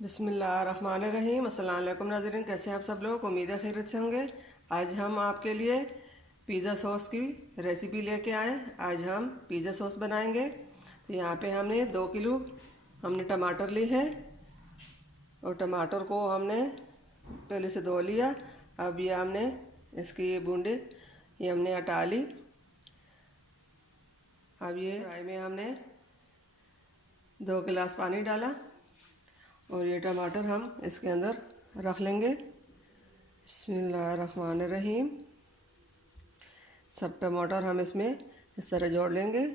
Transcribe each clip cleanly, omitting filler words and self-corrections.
बिस्मिल्लाहिर्रहमानिर्रहीम। अस्सलाम वालेकुम नाज़रीन, कैसे हैं आप सब लोग। उम्मीद है खैरियत से होंगे। आज हम आपके लिए पिज़्ज़ा सॉस की रेसिपी लेके आए। आज हम पिज़्ज़ा सॉस बनाएंगे। तो यहाँ पे हमने 2 किलो टमाटर ली है और टमाटर को हमने पहले से धो लिया। अब ये हमने इसकी ये बूंदे ये हमने हटा ली। अब ये फ्राई में हमने 2 गिलास पानी डाला और ये टमाटर हम इसके अंदर रख लेंगे। बिस्मिल्लाहिर्रहमानिर्रहीम। सब टमाटर हम इसमें इस तरह जोड़ लेंगे।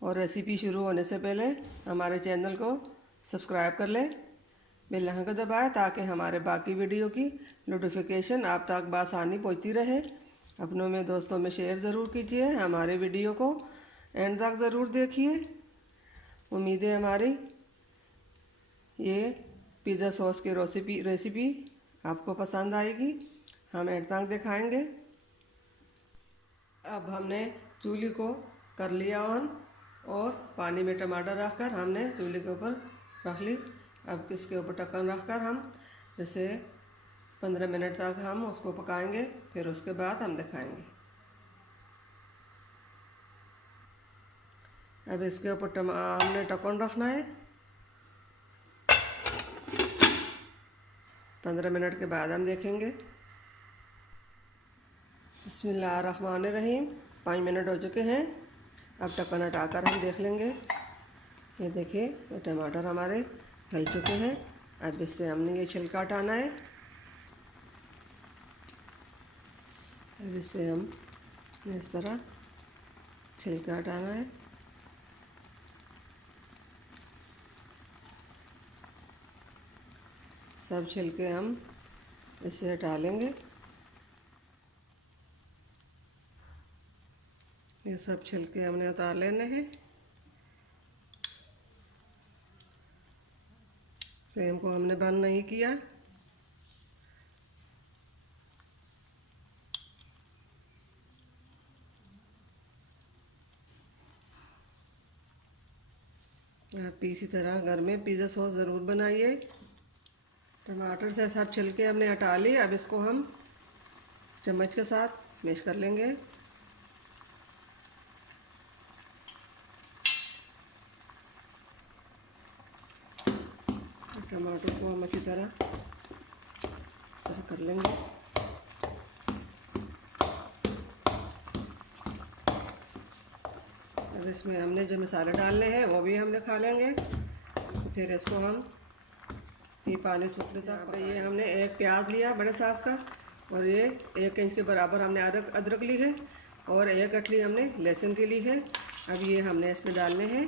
और रेसिपी शुरू होने से पहले हमारे चैनल को सब्सक्राइब कर लें, बेल आइकन को दबाएं ताकि हमारे बाकी वीडियो की नोटिफिकेशन आप तक बआसानी पहुंचती रहे। अपनों में दोस्तों में शेयर ज़रूर कीजिए। हमारे वीडियो को एंड तक ज़रूर देखिए। उम्मीद है हमारी ये पिज़्ज़ा सॉस की रेसिपी आपको पसंद आएगी। हम एंड तक दिखाएंगे। अब हमने चूल्हे को कर लिया ऑन और पानी में टमाटर रखकर हमने चूल्हे के ऊपर रख ली। अब इसके ऊपर ढक्कन रखकर हम जैसे 15 मिनट तक हम उसको पकाएंगे, फिर उसके बाद हम दिखाएंगे। अब इसके ऊपर हमने ढक्कन रखना है। 15 मिनट के बाद हम देखेंगे। बिस्मिल्लाहिर्रहमानिर्रहीम। 5 मिनट हो चुके हैं। अब ढक्कन हटाकर हम देख लेंगे। ये देखिए, ये टमाटर हमारे गल चुके हैं। अब इससे हमने ये छिलका हटाना है। अब इससे हम इस तरह छिलका हटाना है। सब छिलके हम इसे हटा लेंगे। ये सब छिलके हमने उतार लेने हैं। फ्लेम को हमने बंद नहीं किया। आप इसी तरह घर में पिज़्ज़ा सॉस ज़रूर बनाइए। टमाटर से सब छिलके हमने हटा लिए। अब इसको हम चम्मच के साथ मैश कर लेंगे। टमाटर को हम अच्छी तरह इस तरह कर लेंगे। अब इसमें हमने जो मसाले डालने हैं वो भी हमने खा लेंगे। तो फिर इसको हम ये पानी सूखने तक। ये हमने एक प्याज लिया बड़े साइज़ का और ये 1 इंच के बराबर हमने अदरक ली है और 1 गठली हमने लहसुन की ली है। अब ये हमने इसमें डालने हैं।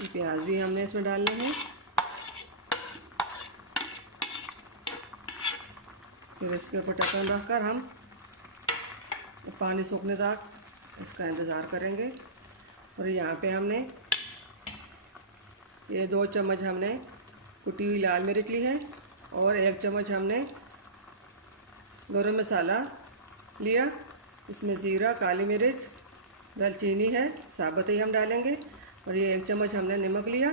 ये प्याज भी हमने इसमें डालने हैं। फिर इसके ऊपर ढक्कन रखकर हम पानी सूखने तक इसका इंतज़ार करेंगे। और यहाँ पे हमने ये 2 चम्मच हमने कुटी हुई लाल मिर्च ली है और 1 चम्मच हमने गरम मसाला लिया। इसमें ज़ीरा, काली मिर्च, दालचीनी है, साबुत ही हम डालेंगे। और ये 1 चम्मच हमने नमक लिया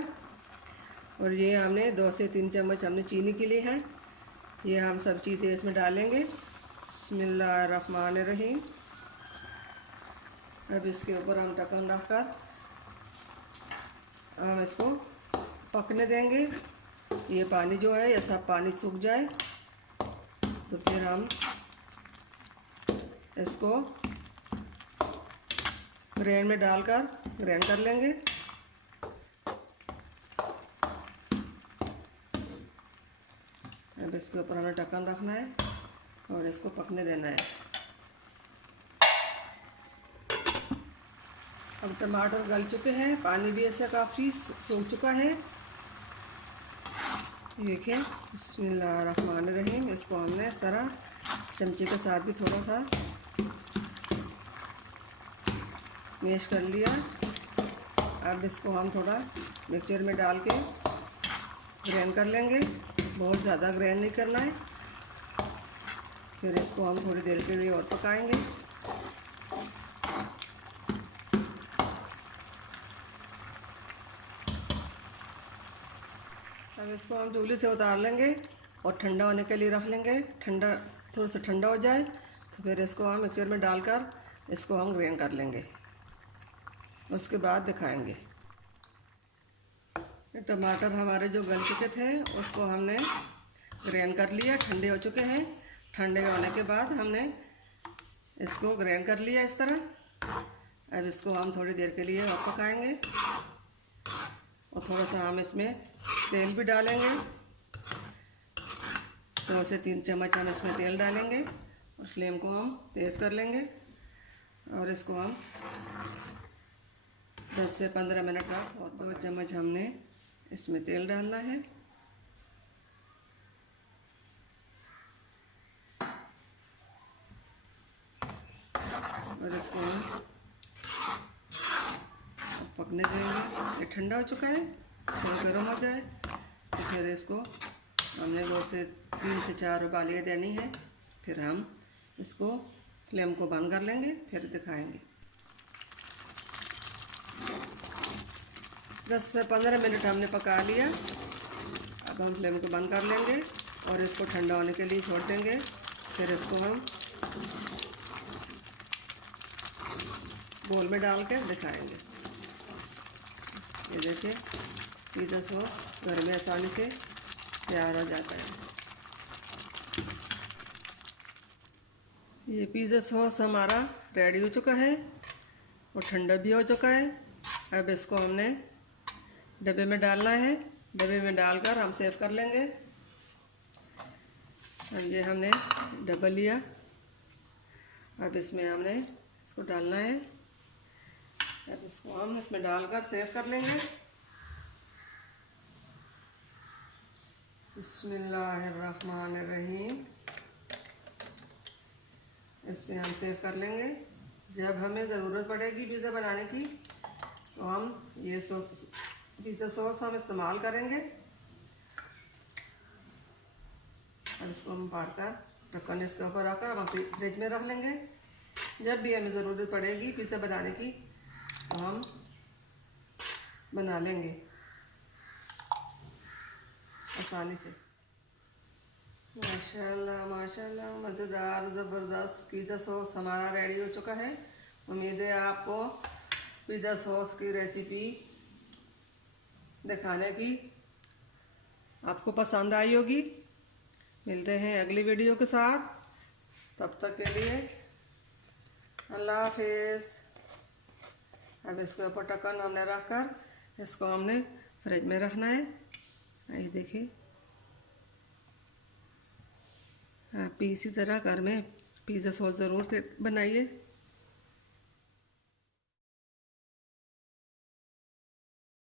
और ये हमने 2 से 3 चम्मच हमने चीनी की ली है। ये हम सब चीज़ें इसमें डालेंगे। बिस्मिल्लाहिर्रहमानिर्रहीम। अब इसके ऊपर हम ढक्कन रखकर हम इसको पकने देंगे। ये पानी जो है ये सब पानी सूख जाए तो फिर हम इसको ग्राइंड में डालकर ग्राइंड कर लेंगे। अब इसके ऊपर हमें ढक्कन रखना है और इसको पकने देना है। अब टमाटर गल चुके हैं, पानी भी ऐसे काफ़ी सूख चुका है। देखिए, बिस्मिल्लाहिर्रहमानिर्रहीम। इसको हमने इस तरह चमचे के साथ भी थोड़ा सा मैश कर लिया। अब इसको हम थोड़ा मिक्सचर में डाल के ग्राइंड कर लेंगे। बहुत ज़्यादा ग्राइंड नहीं करना है। फिर इसको हम थोड़ी देर के लिए और पकाएंगे। अब इसको हम चूल्हे से उतार लेंगे और ठंडा होने के लिए रख लेंगे। ठंडा थोड़ा सा ठंडा हो जाए तो फिर इसको हम मिक्सर में डालकर इसको हम ग्राइंड कर लेंगे, उसके बाद दिखाएंगे। टमाटर हमारे जो गल चुके थे उसको हमने ग्राइंड कर लिया, ठंडे हो चुके हैं। ठंडे होने के बाद हमने इसको ग्राइंड कर लिया इस तरह। अब इसको हम थोड़ी देर के लिए और पकाएंगे और थोड़ा सा हम इसमें तेल भी डालेंगे। 2 से 3 चम्मच हम इसमें तेल डालेंगे और फ्लेम को हम तेज़ कर लेंगे और इसको हम 10 से 15 मिनट तक। और 2 चम्मच हमने इसमें तेल डालना है और इसको हम पकने देंगे। ये ठंडा हो चुका है, थोड़ा गर्म हो जाए तो फिर इसको हमने 2 से 3 से 4 उबालियाँ देनी है। फिर हम इसको फ्लेम को बंद कर लेंगे, फिर दिखाएंगे। 10 से 15 मिनट हमने पका लिया। अब हम फ्लेम को बंद कर लेंगे और इसको ठंडा होने के लिए छोड़ देंगे। फिर इसको हम बोल में डाल के दिखाएंगे। ये देखिए पिज़्ज़ा सॉस घर में आसानी से तैयार हो जाता है। ये पिज़्ज़ा सॉस हमारा रेडी हो चुका है और ठंडा भी हो चुका है। अब इसको हमने डब्बे में डालना है। डब्बे में डालकर हम सेव कर लेंगे। ये हमने डब्बा लिया, अब इसमें हमने इसको डालना है। अब इसको हम इसमें डालकर सेव कर लेंगे। बिस्मिल्लाहिर्रहमानिर्रहीम। इसमें हम सेव कर लेंगे। जब हमें ज़रूरत पड़ेगी पिज़्ज़ा बनाने की तो हम ये पिज़्ज़ा सॉस हम इस्तेमाल करेंगे। अब इसको हम पार कर ढक्कन इसके ऊपर रखकर हम फ्रिज में रख लेंगे। जब भी हमें ज़रूरत पड़ेगी पिज़्ज़ा बनाने की तो हम बना लेंगे आसानी से। माशाल्लाह माशाल्लाह, मज़ेदार ज़बरदस्त पिज़्ज़ा सॉस हमारा रेडी हो चुका है। उम्मीद है आपको पिज़्ज़ा सॉस की रेसिपी दिखाने की आपको पसंद आई होगी। मिलते हैं अगली वीडियो के साथ, तब तक के लिए अल्लाह हाफिज़। अब इसके ऊपर ढक्कन हमने रख कर इसको हमने फ्रिज में रखना है। ये देखिए आप इसी तरह घर में पिज़्ज़ा सॉस ज़रूर से बनाइए।